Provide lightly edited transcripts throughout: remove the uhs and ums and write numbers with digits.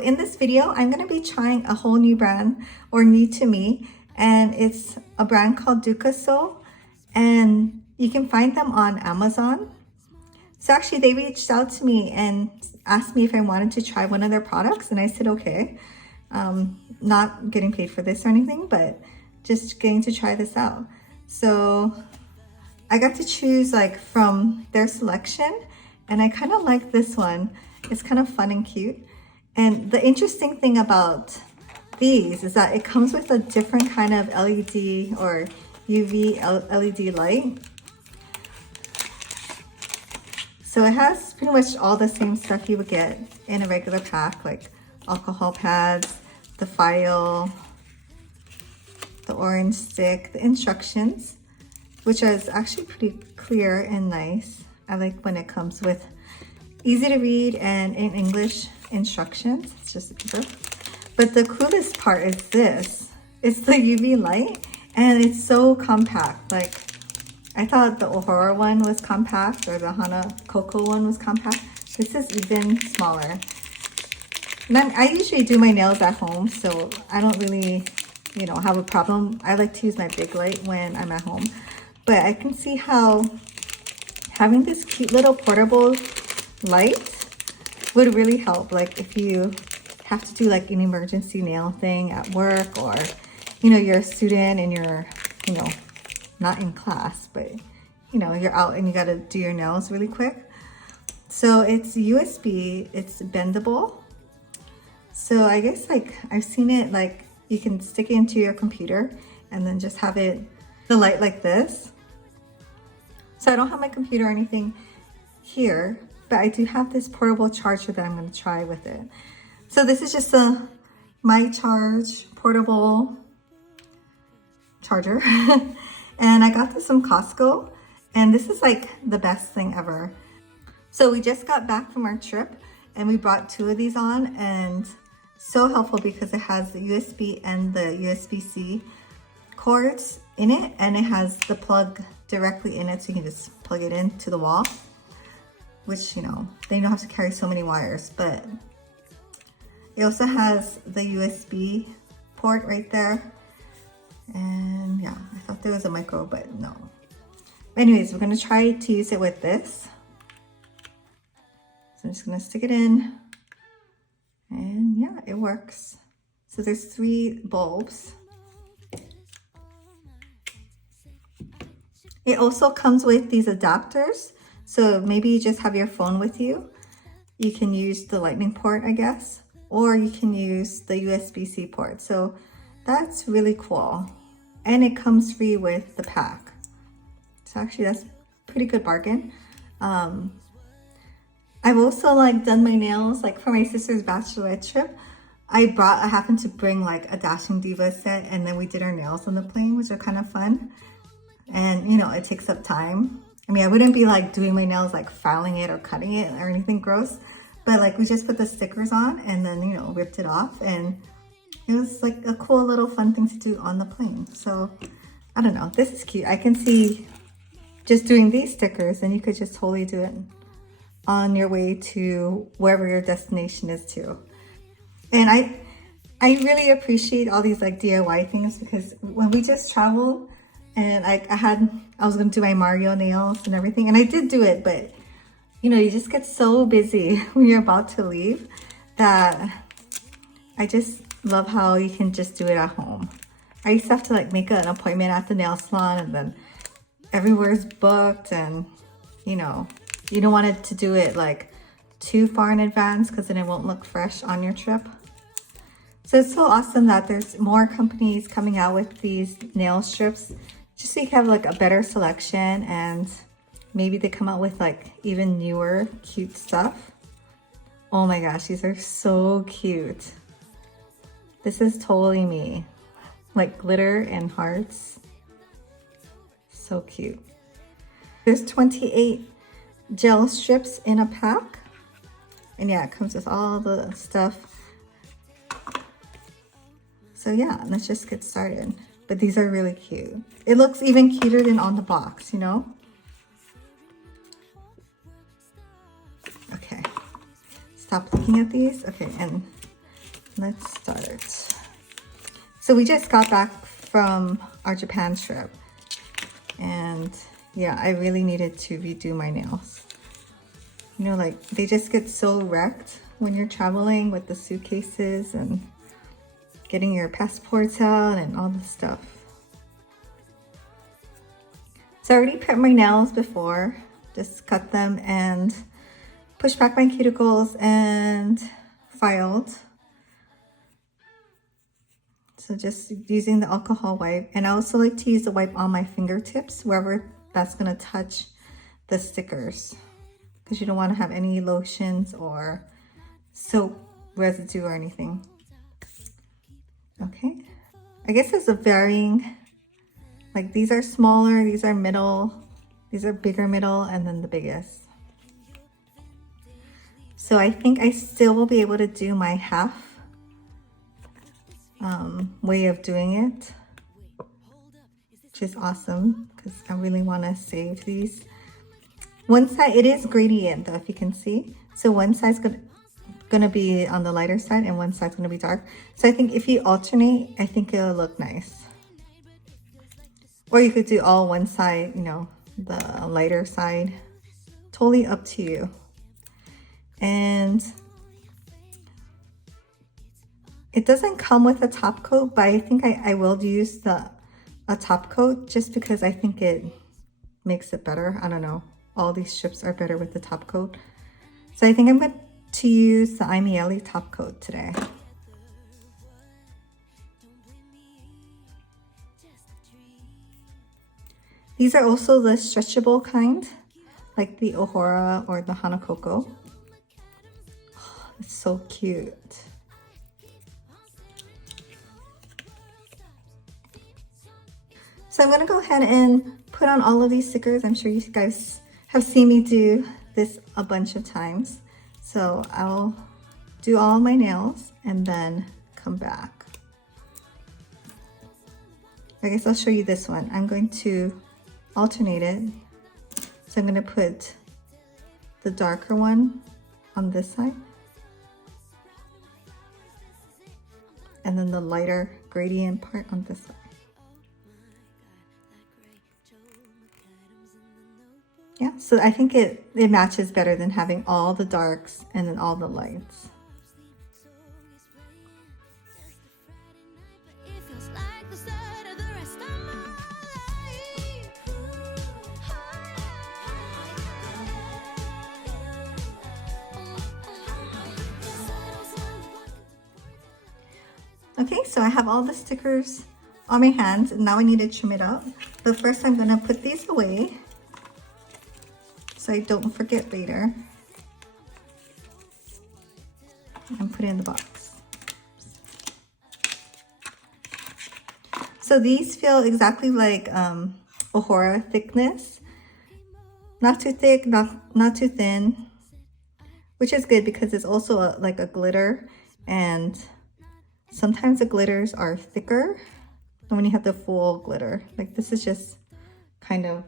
in this video, I'm going to be trying a whole new brand, or new to me, and it's a brand called Dukasou, and you can find them on Amazon. So actually they reached out to me and asked me if I wanted to try one of their products, and I said okay. Not getting paid for this or anything, but just getting to try this out. So I got to choose like from their selection, and I kind of like this one. It's kind of fun and cute. And the interesting thing about these is that it comes with a different kind of LED or UV LED light. So it has pretty much all the same stuff you would get in a regular pack, like alcohol pads, the file, the orange stick, the instructions, which is actually pretty clear and nice. I like when it comes with easy to read and in English instructions. It's just paper. But the coolest part is this. It's the UV light, and it's so compact. Like, I thought the Ohara one was compact, or the Hana Cocoa one was compact. This is even smaller. And I usually do my nails at home, so I don't really, you know, have a problem. I like to use my big light when I'm at home. But I can see how having this cute little portable light would really help. Like if you have to do like an emergency nail thing at work, or, you know, you're a student and you're, you know, not in class, but, you know, you're out and you got to do your nails really quick. So it's USB, it's bendable. So I guess like I've seen it, like you can stick it into your computer and then just have it, the light like this. So I don't have my computer or anything here, but I do have this portable charger that I'm going to try with it. So this is just a My Charge portable charger. And I got this from Costco, and this is like the best thing ever. So we just got back from our trip and we brought 2 of these on, and so helpful because it has the USB and the USB-C cords in it, and it has the plug directly in it, so you can just plug it into the wall, which, you know, they don't have to carry so many wires. But it also has the USB port right there. And yeah, I thought there was a micro, but no. Anyways, we're gonna try to use it with this. So I'm just gonna stick it in, and yeah, it works. So there's 3 bulbs. It also comes with these adapters. So maybe you just have your phone with you. You can use the lightning port, I guess, or you can use the USB-C port. So that's really cool. And it comes free with the pack. So actually that's a pretty good bargain. I've also like done my nails, like for my sister's bachelorette trip. I happened to bring like a Dashing Diva set, and then we did our nails on the plane, which are kind of fun. And you know, it takes up time. I mean, I wouldn't be like doing my nails, like filing it or cutting it or anything gross, but like we just put the stickers on and then, you know, ripped it off, and it was like a cool little fun thing to do on the plane. So I don't know, this is cute. I can see just doing these stickers, and you could just totally do it on your way to wherever your destination is too. And I really appreciate all these like DIY things, because when we just traveled, and I was gonna do my Mario nails and everything, and I did do it, but you know, you just get so busy when you're about to leave that I just love how you can just do it at home. I used to have to like make an appointment at the nail salon, and then everywhere's booked, and you know, you don't want it to do it like too far in advance, because then it won't look fresh on your trip. So it's so awesome that there's more companies coming out with these nail strips, just so you have like a better selection, and maybe they come out with like even newer cute stuff. Oh my gosh, these are so cute. This is totally me. Like glitter and hearts. So cute. There's 28 gel strips in a pack. And yeah, it comes with all the stuff. So yeah, let's just get started. But these are really cute. It looks even cuter than on the box, you know? Okay, stop looking at these. Okay, and let's start. So we just got back from our Japan trip, and yeah, I really needed to redo my nails. You know, like they just get so wrecked when you're traveling with the suitcases and getting your passports out and all this stuff. So I already prepped my nails before, just cut them and pushed back my cuticles and filed. So just using the alcohol wipe. And I also like to use the wipe on my fingertips, wherever that's gonna touch the stickers, because you don't wanna have any lotions or soap residue or anything. Okay, I guess there's a varying, like these are smaller, these are middle, these are bigger middle, and then the biggest. So I think I still will be able to do my half way of doing it, which is awesome because I really want to save these. One side, it is gradient though, if you can see. So one side's gonna be on the lighter side and one side's gonna be dark. So I think if you alternate, I think it'll look nice. Or you could do all one side, you know, the lighter side. Totally up to you. And it doesn't come with a top coat, but I think I will use a top coat just because I think it makes it better. I don't know. All these strips are better with the top coat. So I think I'm going to use the Imieli top coat today. These are also the stretchable kind, like the Ohora or the Hanakoko. Oh, it's so cute. So I'm gonna go ahead and put on all of these stickers. I'm sure you guys have seen me do this a bunch of times. So I'll do all my nails and then come back. I guess I'll show you this one. I'm going to alternate it. So I'm gonna put the darker one on this side, and then the lighter gradient part on this side. Yeah, so I think it matches better than having all the darks and then all the lights. Okay, so I have all the stickers on my hands and now I need to trim it up. But first I'm gonna put these away so I don't forget later, and put it in the box. So these feel exactly like Ohora thickness. Not too thick, not too thin, which is good because it's also like a glitter, and sometimes the glitters are thicker than when you have the full glitter. Like this is just kind of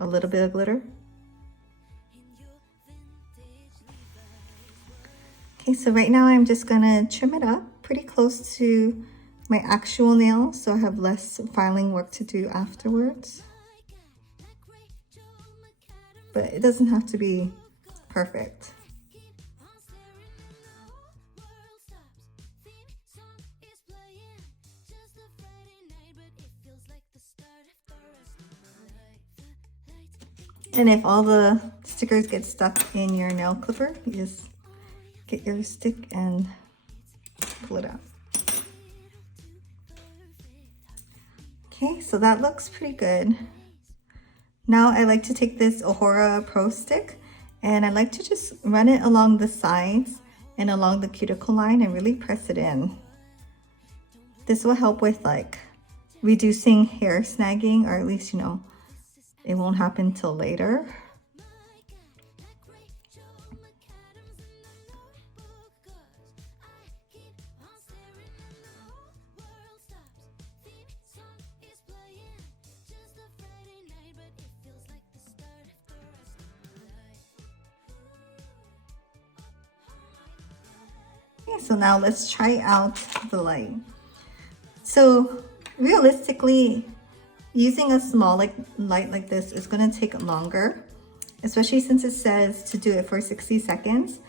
a little bit of glitter. Okay, so right now I'm just gonna trim it up pretty close to my actual nail so I have less filing work to do afterwards. But it doesn't have to be perfect. And if all the stickers get stuck in your nail clipper, you just get your stick and pull it out. Okay, so that looks pretty good. Now I like to take this Ohora Pro Stick and I like to just run it along the sides and along the cuticle line and really press it in. This will help with like reducing hair snagging, or at least, you know, it won't happen till later. Okay, so now let's try out the light. So realistically, using a small light like this is going to take longer, especially since it says to do it for 60 seconds.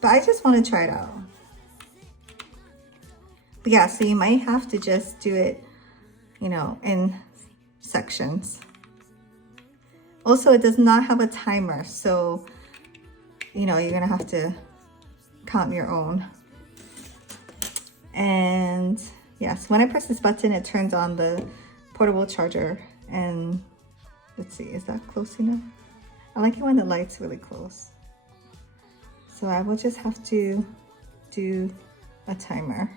But I just want to try it out. But yeah, so you might have to just do it, you know, in sections. Also, it does not have a timer, so, you know, you're going to have to count your own. And yes, when I press this button, it turns on the portable charger. And let's see, is that close enough? I like it when the light's really close. So I will just have to do a timer.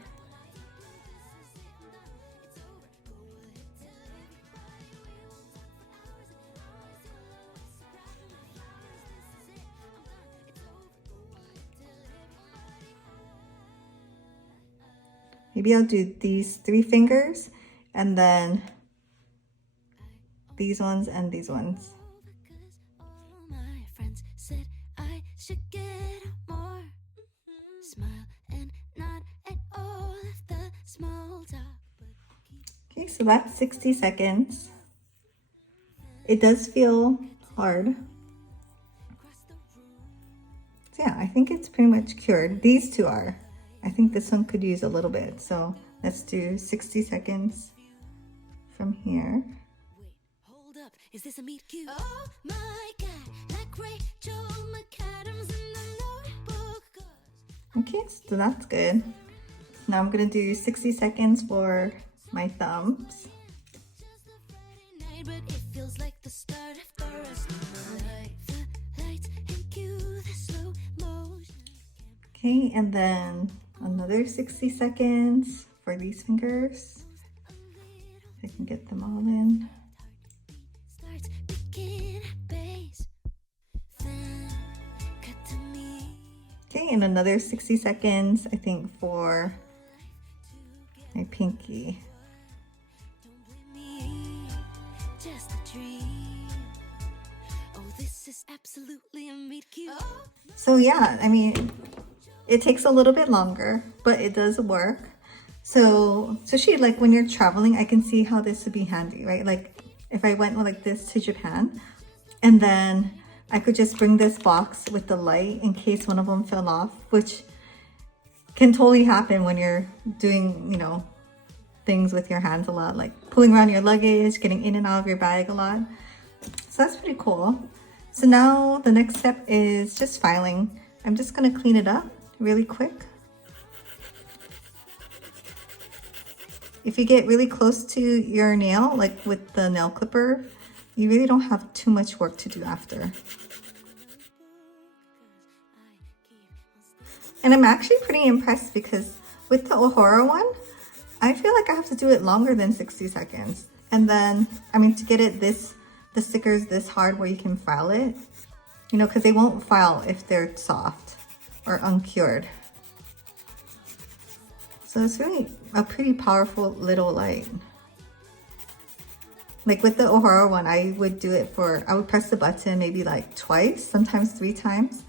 Maybe I'll do these 3 fingers and then these ones and these ones. Okay, so that's 60 seconds. It does feel hard. So yeah, I think it's pretty much cured. These 2 are. I think this one could use a little bit. So let's do 60 seconds from here. Hold up, is this a meet cute? Oh my God, like Rachel McAdams in the notebook. Okay, so that's good. Now I'm gonna do 60 seconds for my thumbs. But it feels like the start of the rest of my life. The lights and cue the slow motion. Okay, and then another 60 seconds for these fingers. If I can get them all in. Starts picking at base. Then cut to me. Okay, and another 60 seconds, I think, for my pinky. Don't blame me, just a dream. Oh, this is absolutely a meet cute. Oh. So yeah, I mean, it takes a little bit longer, but it does work. So especially like when you're traveling, I can see how this would be handy, right? Like if I went like this to Japan, and then I could just bring this box with the light in case one of them fell off, which can totally happen when you're doing, you know, things with your hands a lot, like pulling around your luggage, getting in and out of your bag a lot. So that's pretty cool. So now the next step is just filing. I'm just gonna clean it up really quick. If you get really close to your nail, like with the nail clipper, you really don't have too much work to do after. And I'm actually pretty impressed because with the Ohara one, I feel like I have to do it longer than 60 seconds. And then, I mean, to get it the stickers this hard where you can file it, you know, because they won't file if they're soft or uncured. So it's really a pretty powerful little light. Like with the Ohara one, I would do it I would press the button maybe like twice, sometimes 3 times.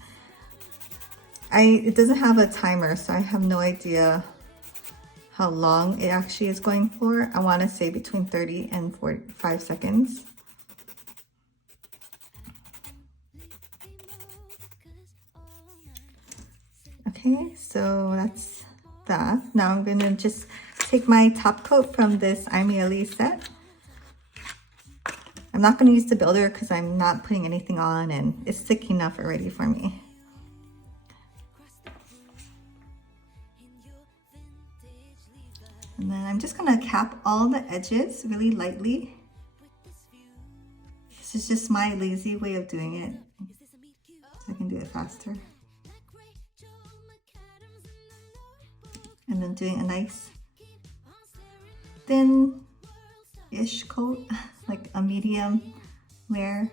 It doesn't have a timer, so I have no idea how long it actually is going for. I want to say between 30 and 45 seconds. Okay, so that's that. Now I'm gonna just take my top coat from this I'm Yali set. I'm not gonna use the builder because I'm not putting anything on and it's thick enough already for me. And then I'm just gonna cap all the edges really lightly. This is just my lazy way of doing it, so I can do it faster. And then doing a nice thin-ish coat, like a medium layer.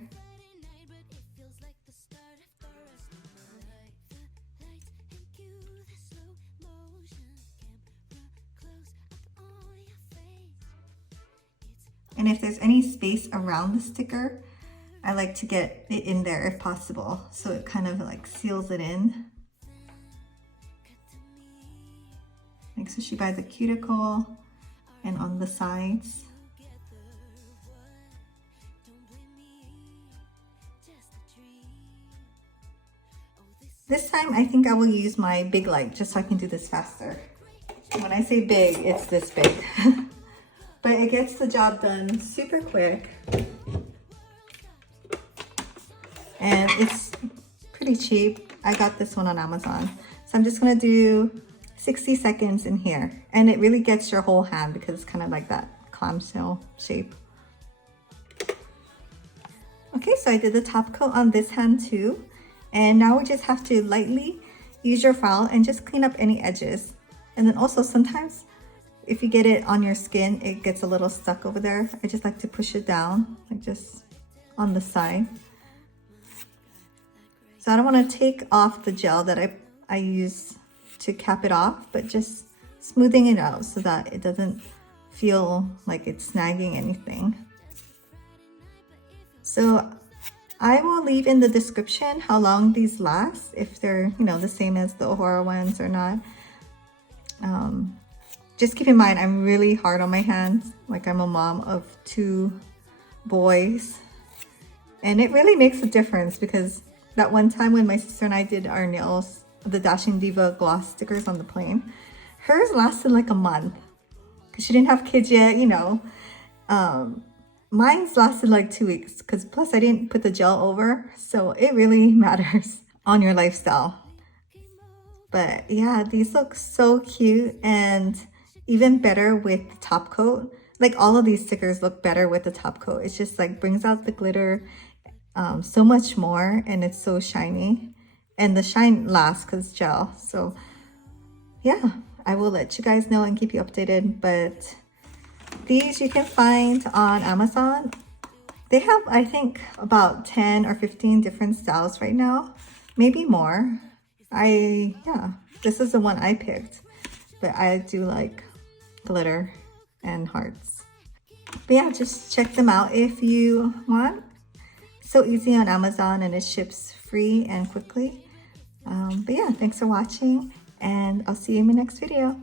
And if there's any space around the sticker, I like to get it in there if possible, so it kind of like seals it in. like especially by the cuticle and on the sides. This time I think I will use my big light just so I can do this faster. When I say big, it's this big. But it gets the job done super quick. And it's pretty cheap. I got this one on Amazon. So I'm just gonna do 60 seconds in here. And it really gets your whole hand because it's kind of like that clamshell shape. Okay, so I did the top coat on this hand too. And now we just have to lightly use your file and just clean up any edges. And then also sometimes if you get it on your skin, it gets a little stuck over there. I just like to push it down, like just on the side. So I don't want to take off the gel that I use to cap it off, but just smoothing it out so that it doesn't feel like it's snagging anything. So I will leave in the description how long these last, if they're, you know, the same as the Ohara ones or not. Just keep in mind, I'm really hard on my hands. Like I'm a mom of 2 boys. And it really makes a difference because that one time when my sister and I did our nails, the Dashing Diva gloss stickers on the plane, hers lasted like a month because she didn't have kids yet, you know. Mine's lasted like 2 weeks because plus I didn't put the gel over. So it really matters on your lifestyle. But yeah, these look so cute and even better with the top coat. Like all of these stickers look better with the top coat. It's just like brings out the glitter so much more and it's so shiny. And the shine lasts because it's gel. So yeah, I will let you guys know and keep you updated. But these you can find on Amazon. They have, I think, about 10 or 15 different styles right now. Maybe more. Yeah, this is the one I picked. But I do like glitter and hearts. But yeah, just check them out if you want. So easy on Amazon and it ships free and quickly. But yeah, thanks for watching and I'll see you in my next video.